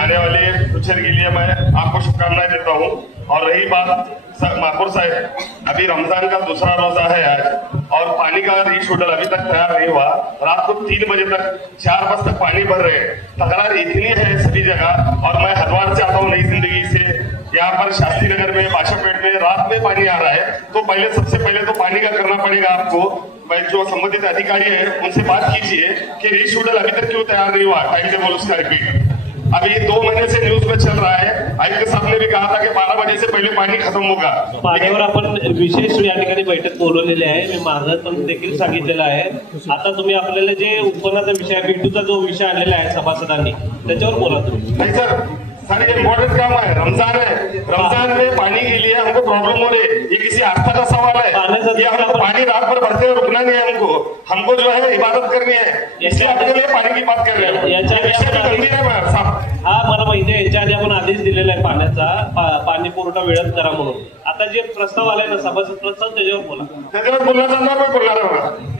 आने वाले फ्यूचर के लिए मैं आपको शुभकामनाएं देता हूँ। और रही बात मापुर साहब, अभी रमजान का दूसरा रोजा है आज, और पानी का रीशेड्यूल अभी तक तैयार नहीं हुआ। रात को 3 बजे तक 4 बजे तक पानी भर रहे हैं। तकरार इतनी है सभी जगह, और मैं हरिद्वार से आता हूँ नई जिंदगी से, यहाँ पर शास्त्री नगर में, बाशापेट में रात में पानी आ रहा है। तो पहले सबसे पहले तो पानी का करना पड़ेगा आपको। मैं जो संबंधित अधिकारी है उनसे बात कीजिए कि रीशेड्यूल अभी तक क्यों तैयार नहीं हुआ, टाइम टेबल उसका रिपीट। अभी 2 महीने से न्यूज में चल रहा है। आयुक्त साहब ने भी कहा था कि 12 बजे से पहले पाणी खत्म होगा। पाण्यावर आपण विशेष या ठिकाणी बैठक बोलवलेली आहे, मी माझं पण देखील सांगितलेलं आहे। आता तुम्ही आपल्याला जे उत्पन्नाचा विषय, बिटूचा जो विषय आणलेला आहे सभासदांनी, त्याच्यावर बोला तुम्ही। नहीं सर, सारे इम्पोर्टेंट काम है, रमजान है, रमजान में पानी के लिए हमको प्रॉब्लम हो रही है। ये किसी आस्था का सवाल है, ये हमको पानी रात भर भरते हुए रुकना नहीं है। हमको जो है इबादत करनी है, इसलिए अपने लिए पानी की बात कर रहे हैं। हा, मला माहिती आहे, याच्या आधी आपण आदेश दिलेला आहे पाण्याचा, पाणी पुरवठा वेळेत करा म्हणून। आता जे प्रस्ताव आलाय ना सभासद प्रस्ताव, त्याच्यावर बोला। त्याच्यावर बोलण्याचा अंदाज बोलणार आहे बघा।